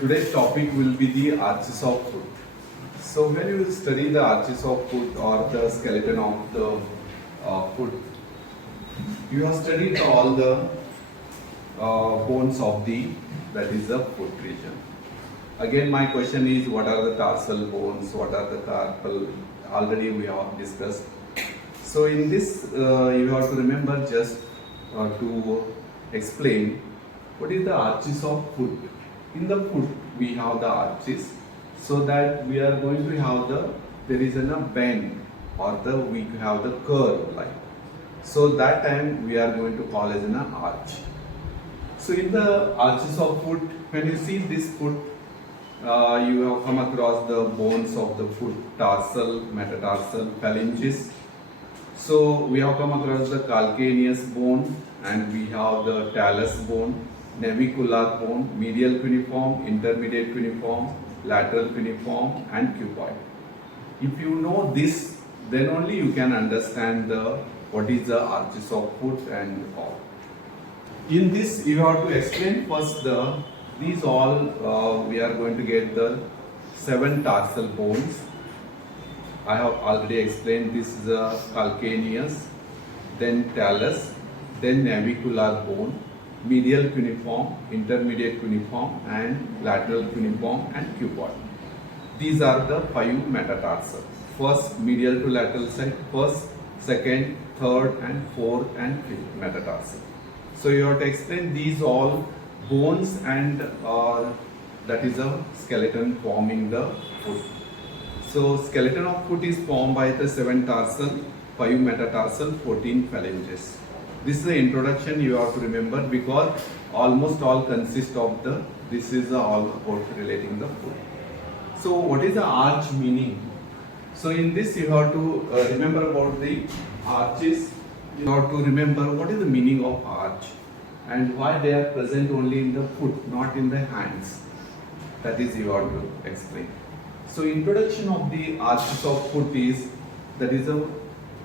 today's topic will be the arches of foot. So when you study the arches of foot or the skeleton of the foot, you have studied all the bones of that is the foot region. Again, my question is, what are the tarsal bones? What are the carpal? Already we have discussed. So in this, you have to remember just to explain what is the arches of foot. In the foot, we have the arches, so that we are going to have there is a bend or we have the curve like. So that time we are going to call as an arch. So in the arches of foot, when you see this foot, you have come across the bones of the foot, tarsal, metatarsal, phalanges. So we have come across the calcaneus bone, and we have the talus bone, navicular bone, medial cuneiform, intermediate cuneiform, lateral cuneiform, and cuboid. If you know this, then only you can understand what is the arches of foot and all. In this, you have to explain first these all we are going to get the 7 tarsal bones. I have already explained this is a calcaneus, then talus, then navicular bone, medial cuneiform, intermediate cuneiform, and lateral cuneiform and cuboid. These are the 5 metatarsal. First medial to lateral side, first, second, third, and fourth and fifth metatarsal. So you have to explain these all bones, and that is a skeleton forming the foot. So skeleton of foot is formed by the 7 tarsal, 5 metatarsal, 14 phalanges. This is the introduction you have to remember, because almost all consist of this is all about relating the foot. So what is the arch meaning? So in this you have to remember about the arches. You have to remember what is the meaning of arch and why they are present only in the foot, not in the hands. That is you have to explain. So introduction of the arches of foot is, that is a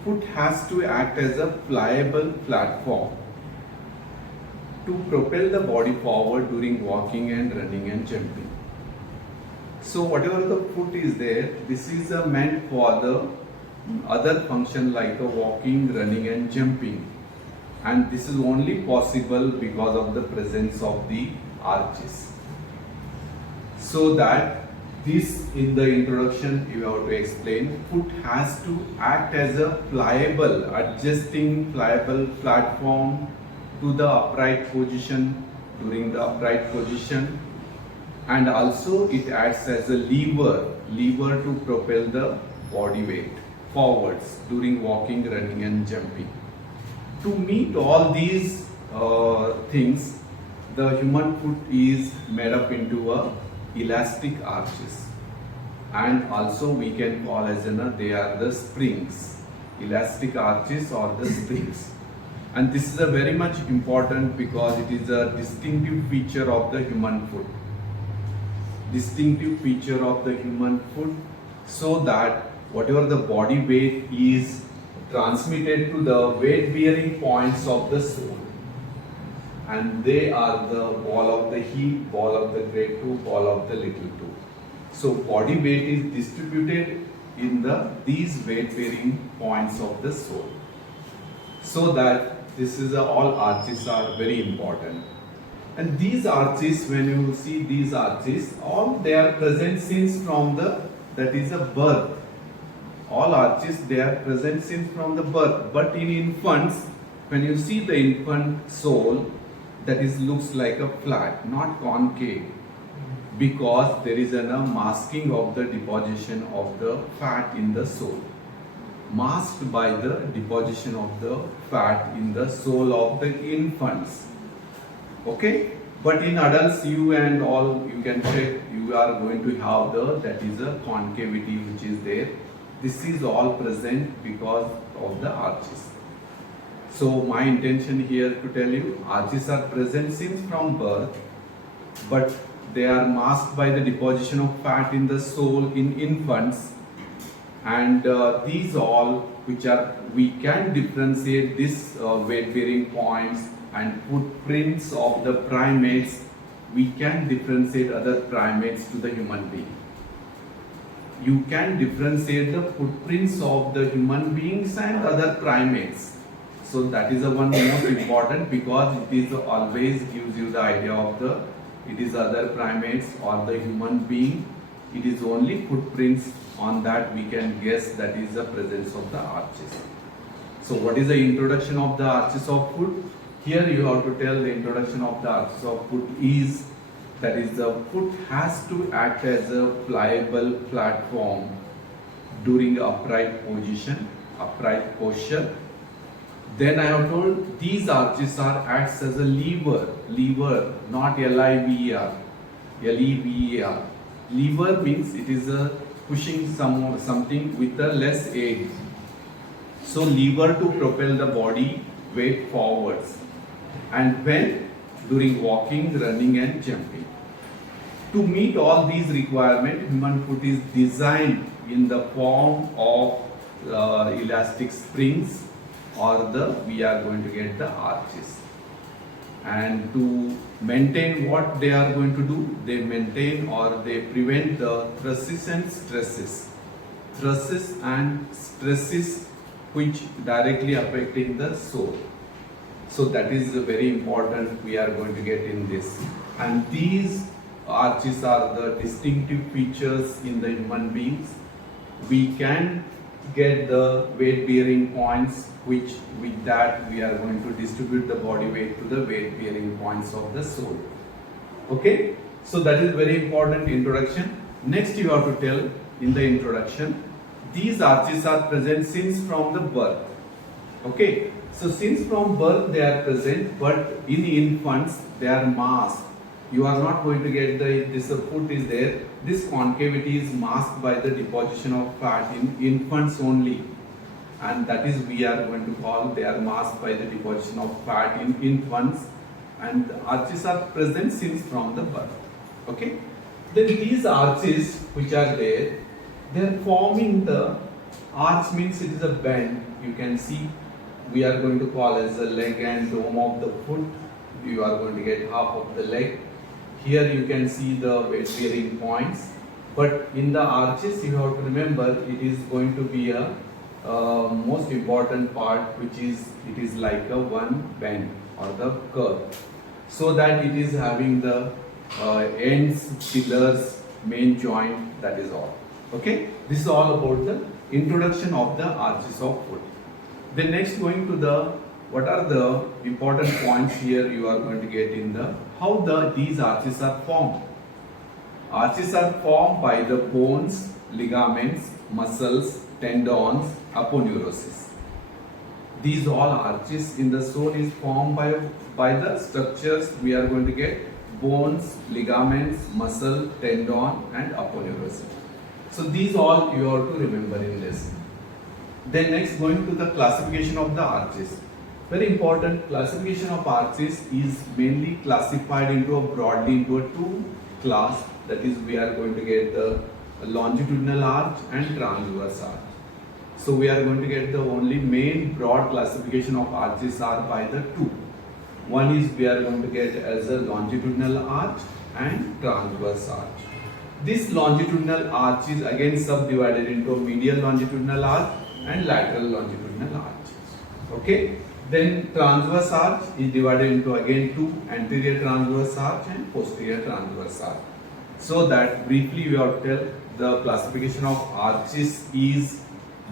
foot has to act as a pliable platform to propel the body forward during walking and running and jumping. So whatever the foot is there, this is meant for the other function like walking, running and jumping. And this is only possible because of the presence of the arches. So that this in the introduction you have to explain, foot has to act as a pliable, adjusting pliable platform to the upright position during the upright position, and also it acts as a lever to propel the body weight forwards during walking, running and jumping. To meet all these things, the human foot is made up into elastic arches, and also we can call as they are the springs, elastic arches or the springs. And this is a very much important because it is a distinctive feature of the human foot. Distinctive feature of the human foot, so that whatever the body weight is transmitted to the weight bearing points of the sole, and they are the ball of the heel, ball of the great toe, ball of the little toe. So body weight is distributed in these weight bearing points of the sole. So that this is all arches are very important. And these arches, when you see these arches, all they are present since from that is a birth. All arches, they are present since from the birth. But in infants, when you see the infant sole, that is looks like a flat, not concave, because there is a masking of the deposition of the fat in the sole, masked by the deposition of the fat in the sole of the infants. Okay, but in adults, you and all you can check, you are going to have that is a concavity which is there. This is all present because of the arches. So my intention here to tell you, arches are present since from birth, but they are masked by the deposition of fat in the sole in infants. And these all which are, we can differentiate this weight bearing points and footprints of the primates we can differentiate other primates to the human being. You can differentiate the footprints of the human beings and other primates. So that is the one most important, because it is always gives you the idea of the it is other primates or the human being. It is only footprints, on that we can guess that is the presence of the arches. So what is the introduction of the arches of foot? Here you have to tell the introduction of the arches of foot is, that is the foot has to act as a pliable platform during upright position, upright posture. Then I have told these arches are acts as a lever, not L-I-V-E-R, L-E-V-E-R. Lever means it is a pushing something with a less aid. So lever to propel the body weight forwards, and when during walking, running and jumping. To meet all these requirements, human foot is designed in the form of elastic springs, or we are going to get the arches. And to maintain what they are going to do, they maintain or they prevent the thrushes and stresses. Thrushes and stresses which directly affecting the sole. So that is very important, we are going to get in this. And these arches are the distinctive features in the human beings. We can get the weight bearing points, which with that we are going to distribute the body weight to the weight bearing points of the sole. Okay, so that is very important introduction. Next you have to tell in the introduction, these arches are present since from the birth. Okay, so since from birth they are present, but in infants they are masked. You are not going to get this foot is there. This concavity is masked by the deposition of fat in infants only, and that is we are going to call they are masked by the deposition of fat in infants, and the arches are present since from the birth. Okay, then these arches which are there, they are forming the arch means it is a bend. You can see we are going to call as the leg and dome of the foot. You are going to get half of the leg. Here you can see the weight bearing points, but in the arches you have to remember it is going to be a most important part, which is it is like a one bend or the curve, so that it is having the ends, pillars, main joint, that is all. Okay, this is all about the introduction of the arches of foot. Then next going to the what are the important points here you are going to get in the how these arches are formed. Arches are formed by the bones, ligaments, muscles, tendons, aponeurosis. These all arches in the sole is formed by the structures we are going to get bones, ligaments, muscle, tendon and aponeurosis. So these all you have to remember in this. Then next going to the classification of the arches. Very important, classification of arches is mainly classified into broadly into a two class, that is we are going to get the longitudinal arch and transverse arch. So we are going to get the only main broad classification of arches are by the two. One is we are going to get as a longitudinal arch and transverse arch. This longitudinal arch is again subdivided into a medial longitudinal arch and lateral longitudinal arch. Okay. Then transverse arch is divided into again two, anterior transverse arch and posterior transverse arch. So that briefly we have to tell the classification of arches is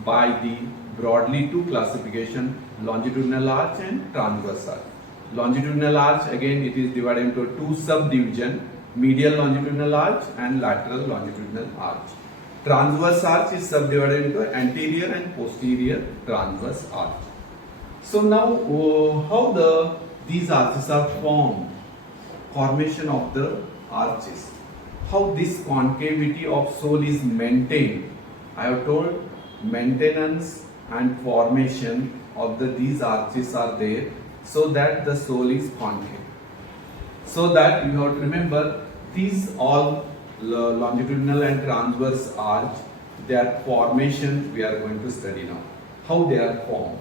by the broadly two classification, longitudinal arch and transverse arch. Longitudinal arch again it is divided into two subdivision, medial longitudinal arch and lateral longitudinal arch. Transverse arch is subdivided into anterior and posterior transverse arch. So now how these arches are formed, formation of the arches, how this concavity of sole is maintained. I have told maintenance and formation of these arches are there so that the sole is concave. So that you have to remember these all longitudinal and transverse arch, their formation we are going to study now, how they are formed.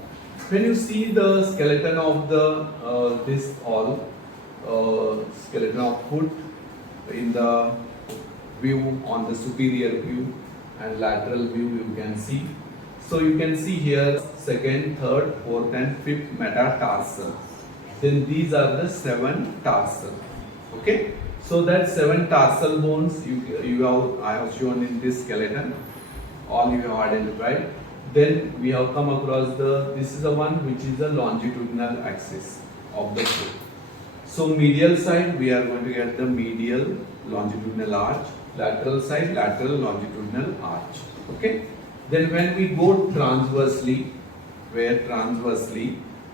When you see the skeleton of the this all skeleton of foot in the view on the superior view and lateral view you can see. So you can see here second, third, fourth and fifth metatarsal. Then these are the 7 tarsal. Okay. So that 7 tarsal bones I have shown in this skeleton. All you have identified. Then we have come across this is the one which is the longitudinal axis of the foot. So medial side we are going to get the medial longitudinal arch, lateral side lateral longitudinal arch. Okay. Then when we go transversely,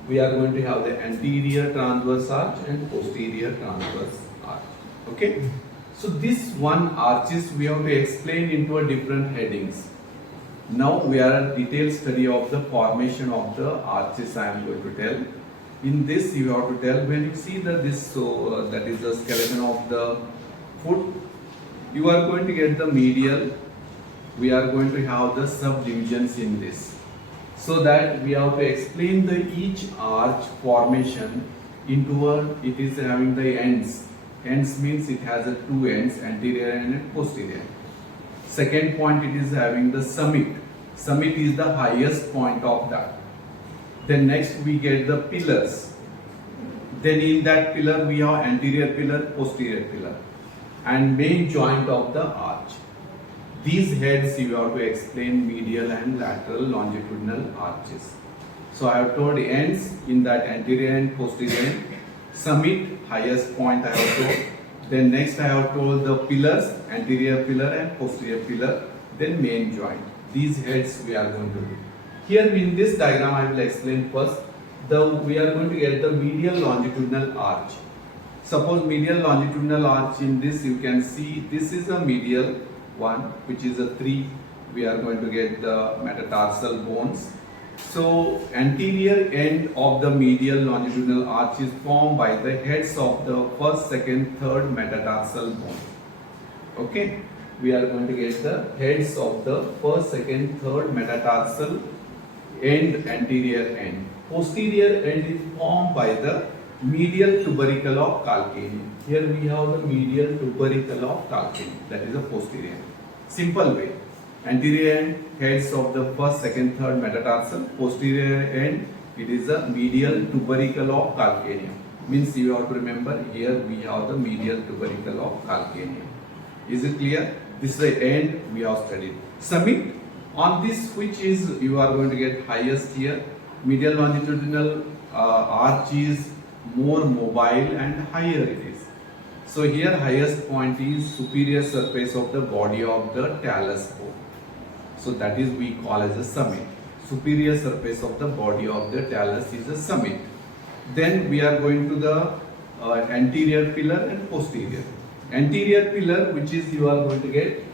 we are going to have the anterior transverse arch and posterior transverse arch. Okay. So this one arches we have to explain into a different headings. Now we are a detailed study of the formation of the arches I am going to tell. In this you have to tell when you see that that is the skeleton of the foot. You are going to get the medial. We are going to have the subdivisions in this. So that we have to explain each arch formation into it is having the ends. Ends means it has 2 ends, anterior and posterior. Second point, it is having the summit. Summit is the highest point of that. Then next we get the pillars. Then in that pillar we have anterior pillar, posterior pillar and main joint of the arch. These heads you have to explain medial and lateral longitudinal arches. So I have told ends in that anterior and posterior end. Summit, highest point I have told. Then next I have told the pillars, anterior pillar and posterior pillar. Then main joint. These heads we are going to do. Here in this diagram I will explain first. We are going to get the medial longitudinal arch. Suppose medial longitudinal arch in this you can see this is a medial one which is a 3. We are going to get the metatarsal bones. So anterior end of the medial longitudinal arch is formed by the heads of the first, second, third metatarsal bone. Okay, we are going to get the heads of the first, second, third metatarsal end, anterior end. Posterior end is formed by the medial tubercle of calcaneum. Here we have the medial tubercle of calcaneum, that is the posterior end. Simple way. Anterior end, heads of the first, second, third metatarsal. Posterior end, it is a medial tubercle of calcaneum. Means you have to remember here we have the medial tubercle of calcaneum. Is it clear? This is the end we have studied. Summit, on this which is you are going to get highest here. Medial longitudinal arch is more mobile and higher it is. So here highest point is superior surface of the body of the talus bone. So that is we call as a summit. Superior surface of the body of the talus is a summit. Then we are going to the anterior pillar and posterior. Anterior pillar which is you are going to get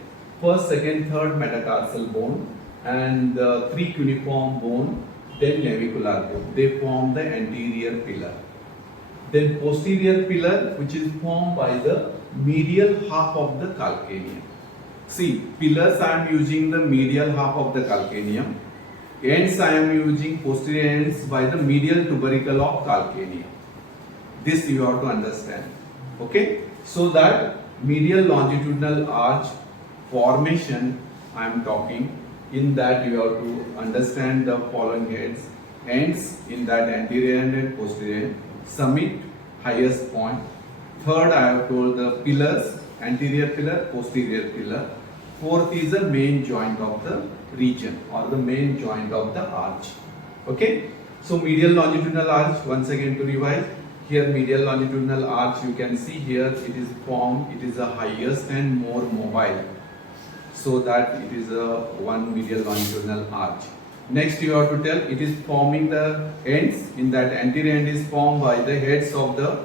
first, second, third metatarsal bone and 3 cuneiform bone, then navicular bone. They form the anterior pillar. Then posterior pillar which is formed by the medial half of the calcaneum. See, pillars I am using the medial half of the calcaneum. Ends I am using posterior ends by the medial tubercle of calcaneum. This you have to understand. Okay. So that medial longitudinal arch formation I am talking, in that you have to understand the following heads. Ends in that anterior end and posterior end. Summit, highest point. Third I have told the pillars, anterior pillar, posterior pillar. Fourth is the main joint of the region or the main joint of the arch. Okay. So medial longitudinal arch, once again to revise. Here medial longitudinal arch you can see here it is formed, it is the highest and more mobile. So that it is a one medial longitudinal arch. Next you have to tell it is forming the ends, in that anterior end is formed by the heads of the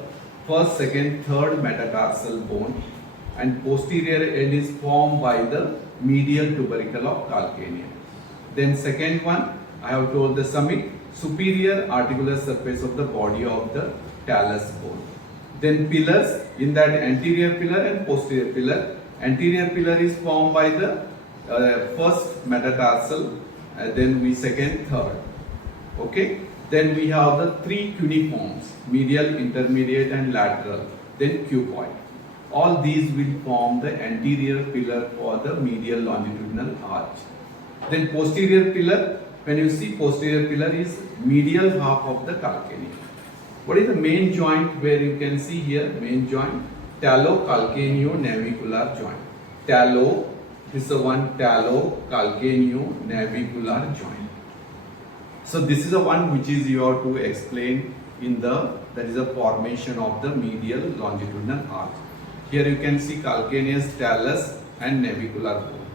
first, second, third metatarsal bone and posterior end is formed by the medial tubercle of calcaneum. Then second one I have told the summit, superior articular surface of the body of the talus bone. Then pillars, in that anterior pillar and posterior pillar. Anterior pillar is formed by the first metatarsal, then we second, third. Okay. Then we have the 3 cuneiforms, medial, intermediate and lateral. then cuboid. All these will form the anterior pillar for the medial longitudinal arch. Then posterior pillar, when you see posterior pillar is medial half of the calcaneum. What is the main joint where you can see here? Main joint, talocalcaneo-navicular joint. Talo, this is the one talocalcaneo-navicular joint. So this is the one which is you have to explain in the, that is a formation of the medial longitudinal arch. Here you can see calcaneus, talus and navicular bone.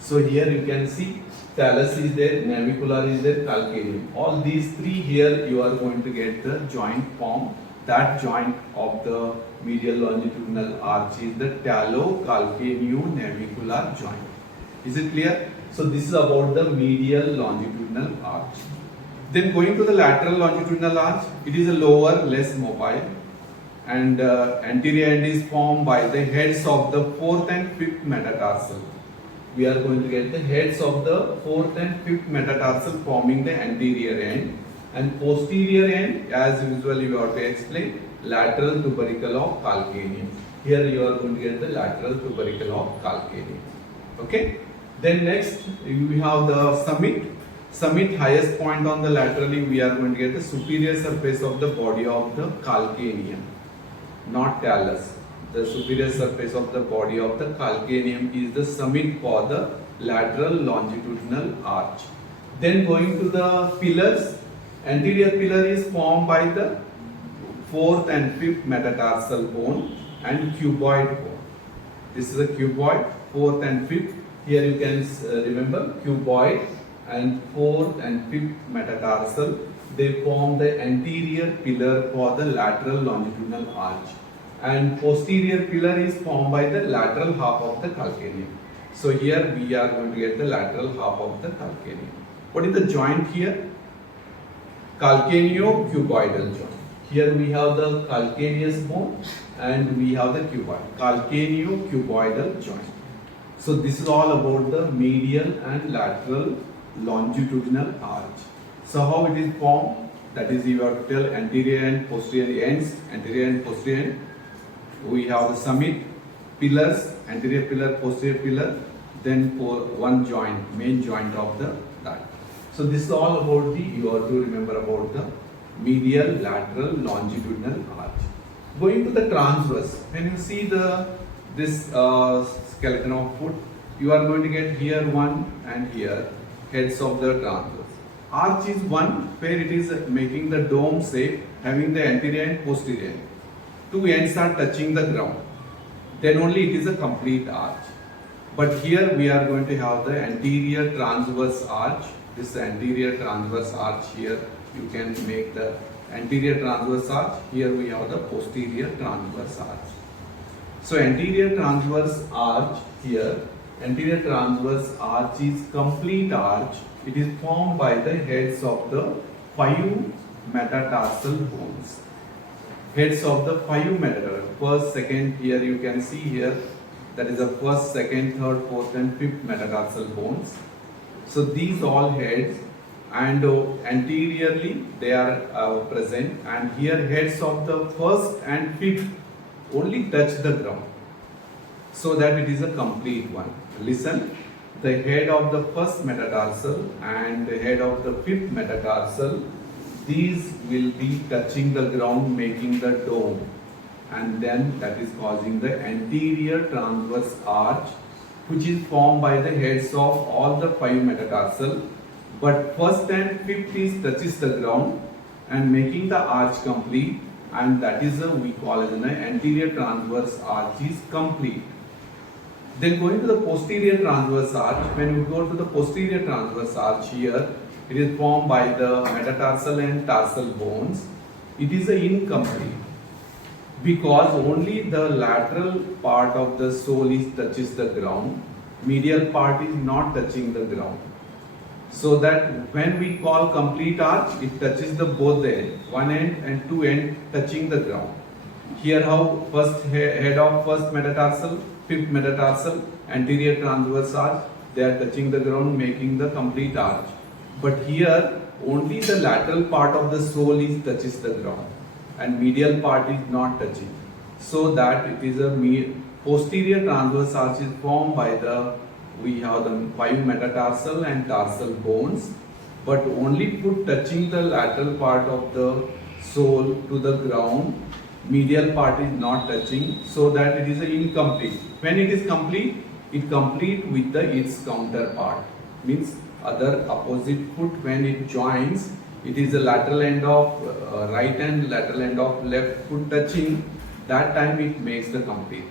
So here you can see talus is there, navicular is there, calcaneum. All these three here you are going to get the joint form. That joint of the medial longitudinal arch is the talocalcaneo-navicular joint. Is it clear? So this is about the medial longitudinal arch. Then going to the lateral longitudinal arch, it is a lower, less mobile, and anterior end is formed by the heads of the fourth and fifth metatarsal. We are going to get the heads of the fourth and fifth metatarsal forming the anterior end, and posterior end, as usually we have to explain, lateral tubercle of calcaneum. Here you are going to get the lateral tubercle of calcaneum. Okay. Then next we have the summit. Summit, highest point on the laterally, we are going to get the superior surface of the body of the calcaneum, not talus. The superior surface of the body of the calcaneum is the summit for the lateral longitudinal arch. Then going to the pillars, anterior pillar is formed by the fourth and fifth metatarsal bone and cuboid bone. This is a cuboid, fourth and fifth. Here you can remember cuboid and fourth and fifth metatarsal. They form the anterior pillar for the lateral longitudinal arch. And posterior pillar is formed by the lateral half of the calcaneum. So here we are going to get the lateral half of the calcaneum. What is the joint here? Calcaneo-cuboidal joint. Here we have the calcaneus bone and we have the cuboid. Calcaneo-cuboidal joint. So this is all about the medial and lateral longitudinal arch. So how it is formed? That is, you have to tell anterior and posterior ends, anterior and posterior end. We have the summit, pillars, anterior pillar, posterior pillar, then for one joint, main joint of the that. So this is all about the, you have to remember about the medial lateral longitudinal arch. Going to the transverse, when you see this skeleton of foot, you are going to get here one and here heads of the transverse. Arch is one where it is making the dome shape, having the anterior and posterior end. Two ends are touching the ground. Then only it is a complete arch. But here we are going to have the anterior transverse arch. This anterior transverse arch here. You can make the anterior transverse arch. Here we have the posterior transverse arch. So anterior transverse arch here. Anterior transverse arch is complete arch. It is formed by the heads of the 5 metatarsal bones. Heads of the 5 metatarsal. First, second, here you can see here. That is the first, second, third, fourth and fifth metatarsal bones. So these all heads, and anteriorly they are present, and here heads of the first and fifth only touch the ground. So that it is a complete one. Listen, the head of the first metatarsal and the head of the fifth metatarsal, these will be touching the ground, making the dome, and then that is causing the anterior transverse arch, which is formed by the heads of all the 5 metatarsal, but first and fifth is touches the ground and making the arch complete, and that is we call as an anterior transverse arch is complete. Then going to the posterior transverse arch, when we go to the posterior transverse arch here, it is formed by the metatarsal and tarsal bones. It is incomplete because only the lateral part of the sole is touches the ground. Medial part is not touching the ground. So that when we call complete arch, it touches the both the end, one end and two end touching the ground. Here how first head of first metatarsal, fifth metatarsal, anterior transverse arch, they are touching the ground, making the complete arch. But here only the lateral part of the sole is touches the ground and medial part is not touching. so that it is a posterior transverse arch is formed by we have the 5 metatarsal and tarsal bones, but only foot touching the lateral part of the sole to the ground, medial part is not touching, so that it is incomplete. When it is complete, it complete with its counterpart, means other opposite foot. When it joins, it is the lateral end of right and lateral end of left foot touching, that time it makes the complete.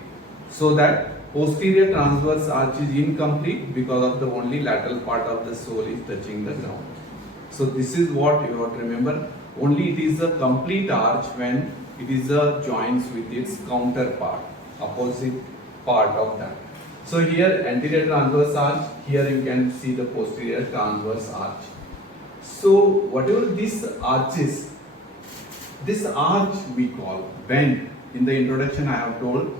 So that posterior transverse arch is incomplete because of the only lateral part of the sole is touching the ground. So this is what you have to remember. Only it is a complete arch when it is a joins with its counterpart, opposite part of that. So here anterior transverse arch, here you can see the posterior transverse arch. So whatever this arch is, this arch we call bend. In the introduction I have told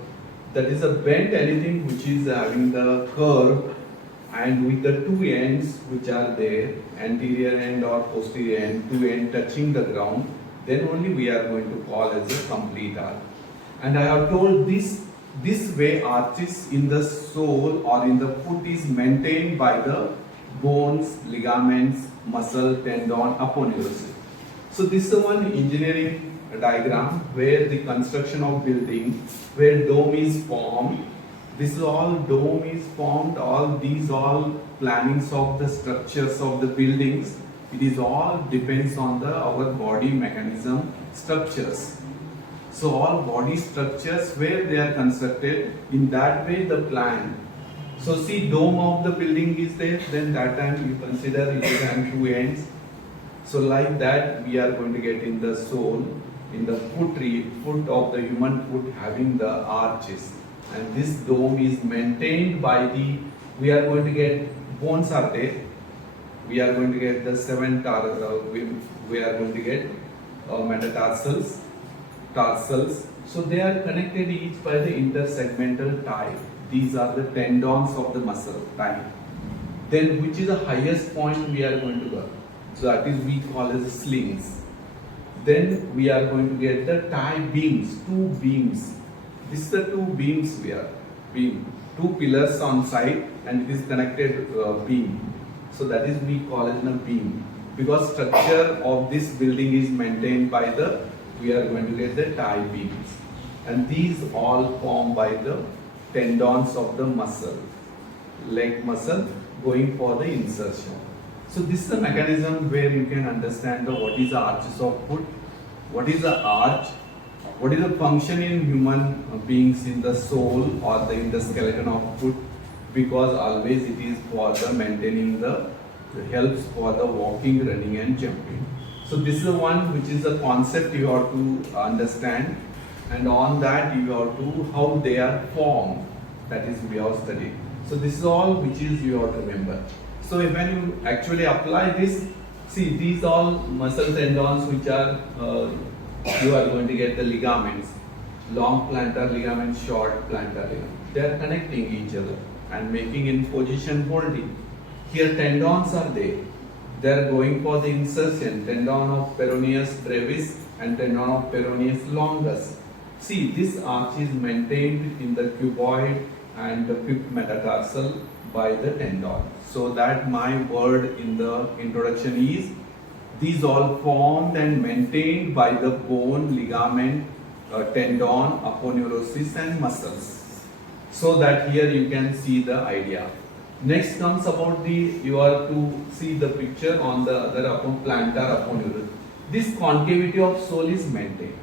that is a bend anything which is having the curve and with the two ends which are there, anterior end or posterior end, two end touching the ground, then only we are going to call as a complete arch. And I have told this way arches in the sole or in the foot is maintained by the bones, ligaments, muscle, tendon, aponeurosis. So this is one engineering diagram where the construction of building, where dome is formed. This is all dome is formed, all these all plannings of the structures of the buildings. It is all depends on our body mechanism structures. So all body structures where they are constructed, in that way the plan. So see, dome of the building is there, then that time you consider it is having two ends. So like that we are going to get in the sole, in the foot of the human foot having the arches, and this dome is maintained by we are going to get bones are there, we are going to get the 7 we are going to get metatarsals, tarsals, so they are connected each by the intersegmental tie. These are the tendons of the muscle tie. Then which is the highest point we are going to go, so that is we call as slings. Then we are going to get the tie beams, 2 beams. This is the 2 beams we are, beam, 2 pillars on side and it is connected beam. So that is we call as a beam, because structure of this building is maintained by we are going to get the tie beams. And these all formed by the tendons of the muscle, leg muscle going for the insertion. So this is the mechanism where you can understand what is the arches of foot, what is the arch, what is the function in human beings in the sole or in the skeleton of foot, because always it is for the maintaining the helps for the walking, running and jumping. So this is the one which is a concept you have to understand, and on that you have to how they are formed, that is we have studied. So this is all which is you have to remember. So when you actually apply this, see these all muscle tendons which are you are going to get the ligaments, long plantar ligament, short plantar ligament. They are connecting each other and making in position holding. Here tendons are there. They are going for the insertion, tendon of peroneus brevis and tendon of peroneus longus. See, this arch is maintained in the cuboid and the fifth metatarsal by the tendon. So that my word in the introduction is these all formed and maintained by the bone, ligament, tendon, aponeurosis and muscles. So that here you can see the idea. Next comes about you are to see the picture on the other plantar aponeurosis. This concavity of sole is maintained.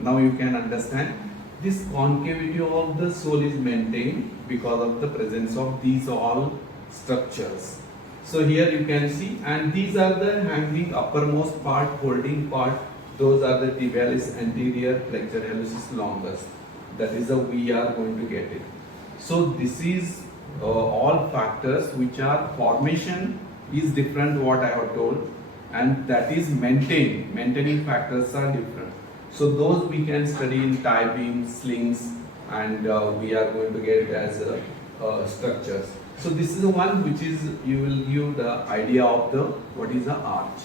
Now you can understand this concavity of the sole is maintained because of the presence of these all structures. So here you can see, and these are the hanging uppermost part, holding part. Those are the tibialis anterior, flexor hallucis longus. That is the we are going to get it. So this is all factors which are formation is different what I have told, and that is maintaining factors are different. So those we can study in tie beams, slings, and we are going to get it as structures. So this is the one which is you will give the idea of the what is the arch.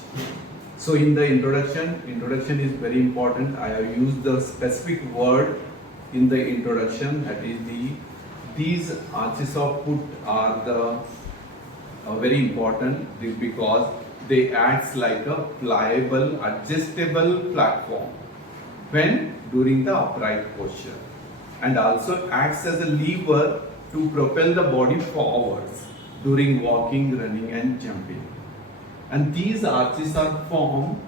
So in the introduction is very important. I have used the specific word in the introduction, that is these arches of foot are the very important because they acts like a pliable, adjustable platform when during the upright posture, and also acts as a lever to propel the body forwards during walking, running and jumping. And these arches are formed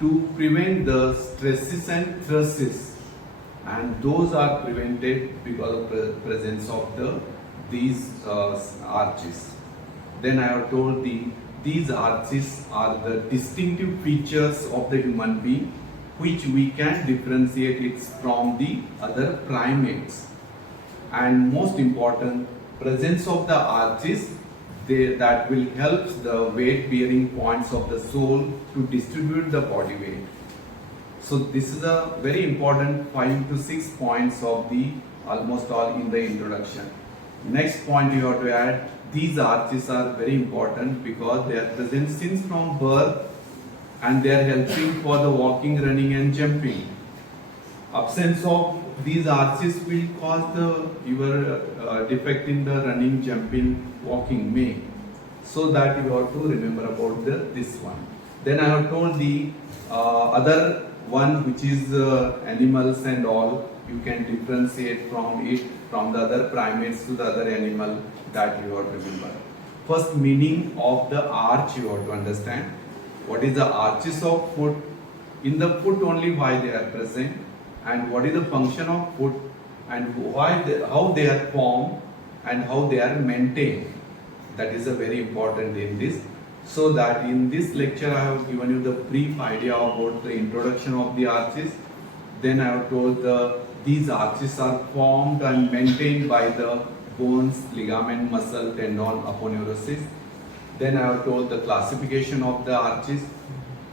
to prevent the stresses and thrusts, and those are prevented because of the presence of these arches. Then I have told these arches are the distinctive features of the human being, which we can differentiate it from the other primates. And most important, presence of the arches that will help the weight bearing points of the sole to distribute the body weight. So this is a very important 5 to 6 points of the almost all in the introduction. Next point you have to add, these arches are very important because they are present since from birth and they are helping for the walking, running and jumping. Absence of these arches will cause your defect in the running, jumping, walking may. So that you have to remember about this one. Then I have told the other one, which is animals and all, you can differentiate from it from the other primates to the other animal, that you have to remember. First, meaning of the arch you have to understand. What is the arches of foot? In the foot only why they are present, and what is the function of foot, and how they are formed and how they are maintained. That is a very important in this. So that in this lecture I have given you the brief idea about the introduction of the arches. Then I have told these arches are formed and maintained by the bones, ligament, muscle, tendon, aponeurosis. Then I have told the classification of the arches.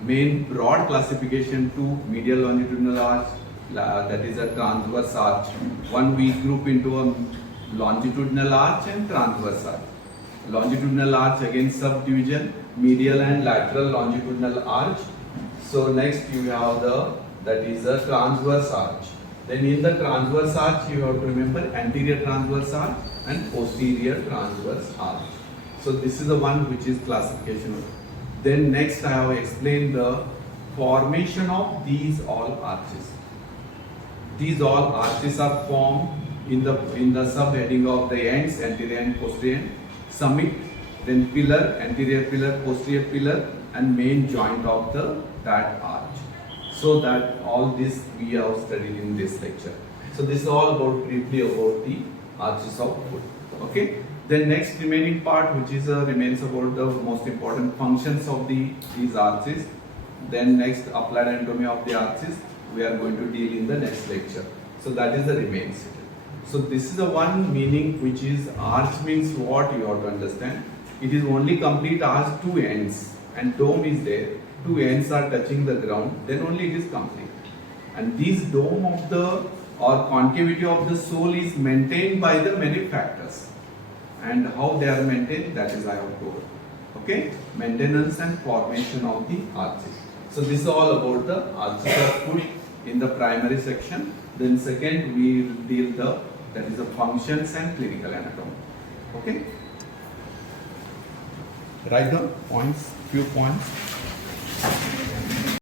Main broad classification to medial longitudinal arch, that is a transverse arch. One we group into a longitudinal arch and transverse arch. Longitudinal arch again subdivision, medial and lateral longitudinal arch. So next you have that is a transverse arch. Then in the transverse arch you have to remember anterior transverse arch and posterior transverse arch. So this is the one which is classification. Then next I have explained the formation of these all arches. These all arches are formed in the subheading of the ends, anterior and posterior, summit, then pillar, anterior pillar, posterior pillar, and main joint of that arch. So that all this we have studied in this lecture. So this is all about briefly about the arches of foot. Okay. Then next remaining part, which is remains about the most important functions of these arches. Then next applied anatomy of the arches we are going to deal in the next lecture. So that is the remains. So this is the one meaning, which is arch means what you have to understand. It is only complete arch, two ends and dome is there. Two ends are touching the ground, then only it is complete. And this dome of or concavity of the sole is maintained by the many factors. And how they are maintained, that is I have told. Okay, maintenance and formation of the arches. So this is all about the arches of foot in the primary section. Then second we will deal that is the functions and clinical anatomy. Okay. Write the points, few points.